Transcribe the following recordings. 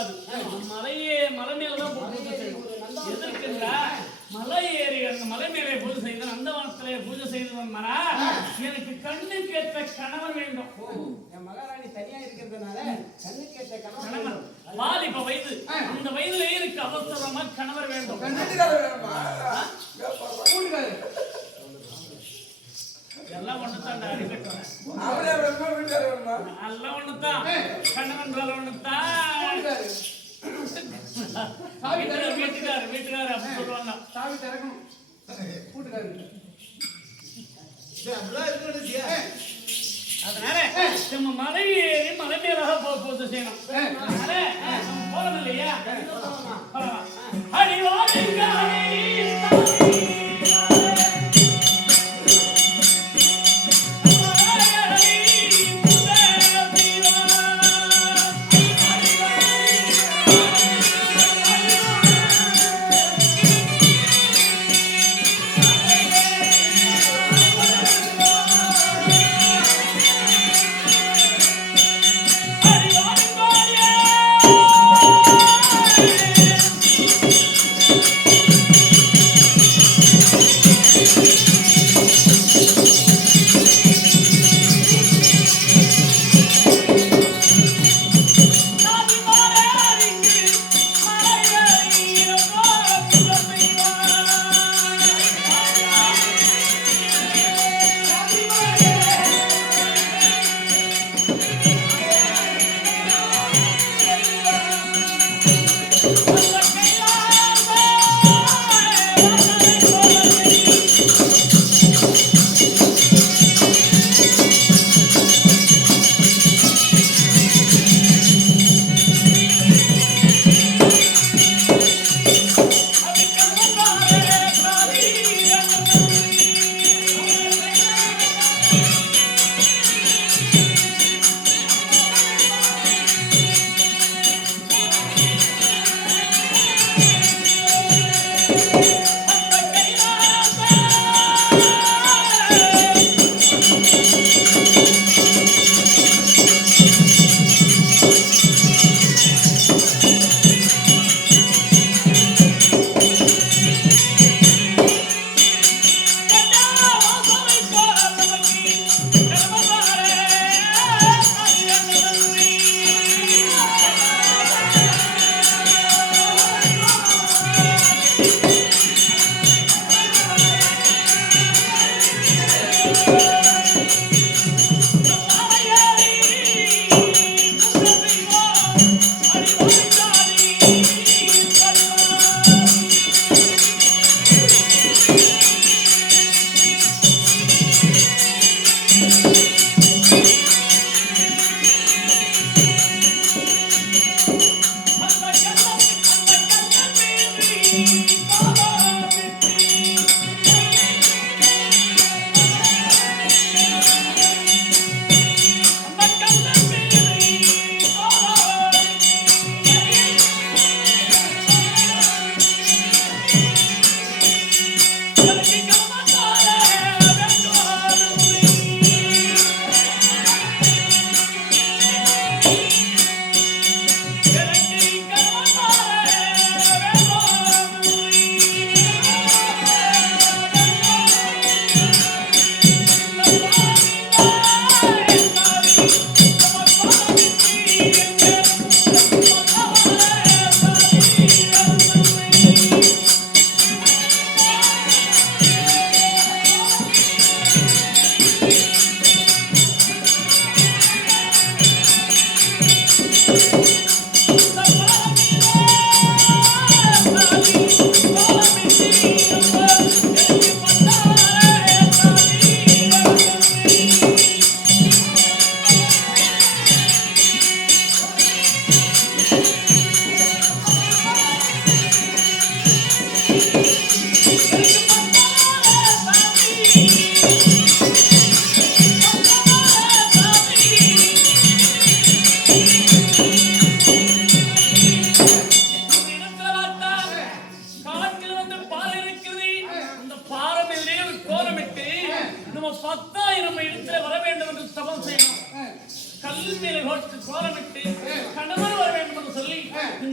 கூடாது. மலையே மலை மேலதான் பூஜை செய்யணும். எதற்குன்றா மலை ஏறி அந்த மலை மேலே பூஜை செய்து நந்தவனத்திலே பூஜை செய்து வந்தனா எனக்கு கண்ணுக்கு ஏற்ற கணவர் வேண்டும். என் மகாராணி தனியா இருக்கிறதுனால கண்ணுக்கு ஏற்ற கணவர் வாலிப வயது, இந்த வயதுல இருக்கு அவசரமா கணவர் வேண்டும். எல்லாம் ஒண்ணுதான் அடிக்கட்டும், எல்லாம் ஒண்ணுதான். கணவன் ஒண்ணுதான். வீட்டுக்காரு வீட்டுக்காரு அப்படி சொல்லுவாங்க. சாவி திறக்கணும் கூட்டுக்காரு. அதனால நம்ம மலை ஏறி மலை மேலாக பூஜை செய்யணும். அதனால போறது இல்லையா?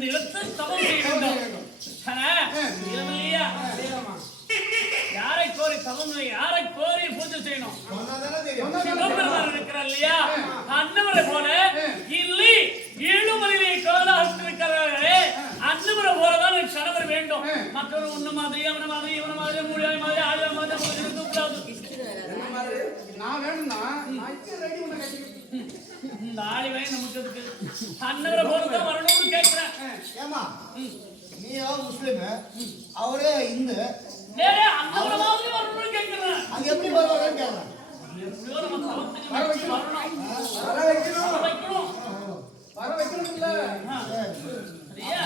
இடத்தில் தவம் செய்ய வேண்டும். இல்லையா? யாரை கோரி தவம், யாரை கோரி பூஜை செய்யணும்? சிவபெருமான் இருக்கிறார் இல்லையா? அன்னவரை போல இல்லை ஏழுமலையை கோலாசிருக்கிறார்களே, அன்னவரை போலதான் என் கணவர் வேண்டும். மற்றொரு உன்ன மாதிரி அவன மாதிரி இவன மாதிரி மூலியாய் மாதிரி ஆயுத மாதிரி கூடாது. நான் வேணும்னா இந்த ஆளி வயன் நமக்கு இருக்கு. அன்னவரை போலதான் வரணும்னு கேட்கிறேன். ஏமா நீயோ முஸ்லிம், அவரே இந்து, அன்னவரை மாதிரி வரணும்னு கேட்கிறேன். அது எப்படி வருவாங்கன்னு கேட்கிறேன். எப்படியோ நம்ம தவத்துக்கு வரணும், வர வைக்கணும், வைக்கணும், வர வைக்கணும். இல்ல சரியா?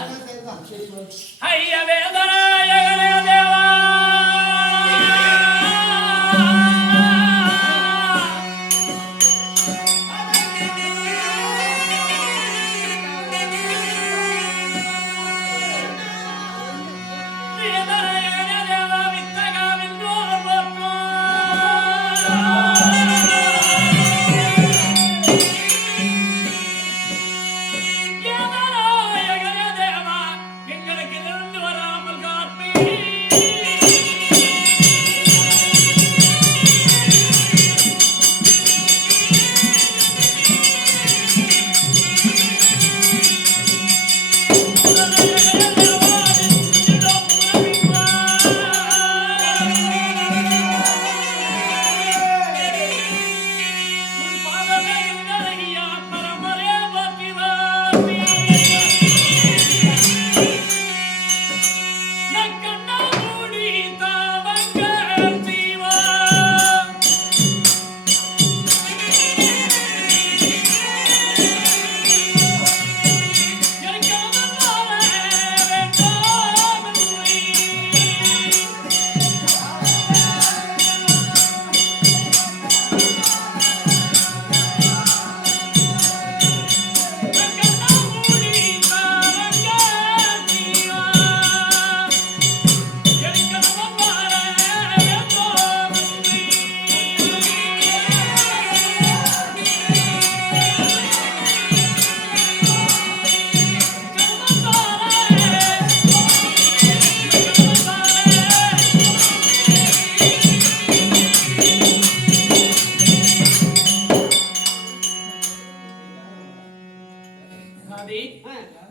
சரிதான். ஐய வேதனாய தேவா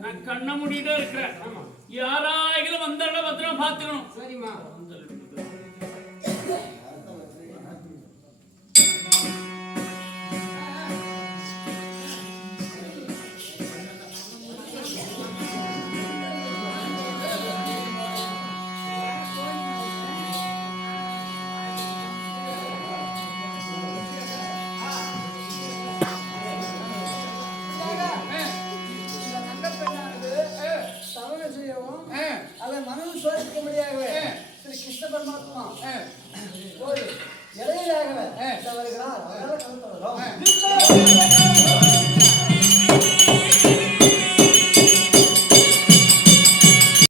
நான் கண்ண மூடிட்டே இருக்கிறேன். யாராயிலும் வந்தாட பத்திரமா பாத்துக்கணும். சரிம்மா. அதை மனம் சோதிக்க முடியாகவே ஸ்ரீ கிருஷ்ண பரமாத்மா ஒரு இடையிலாகவே வருகிறார்.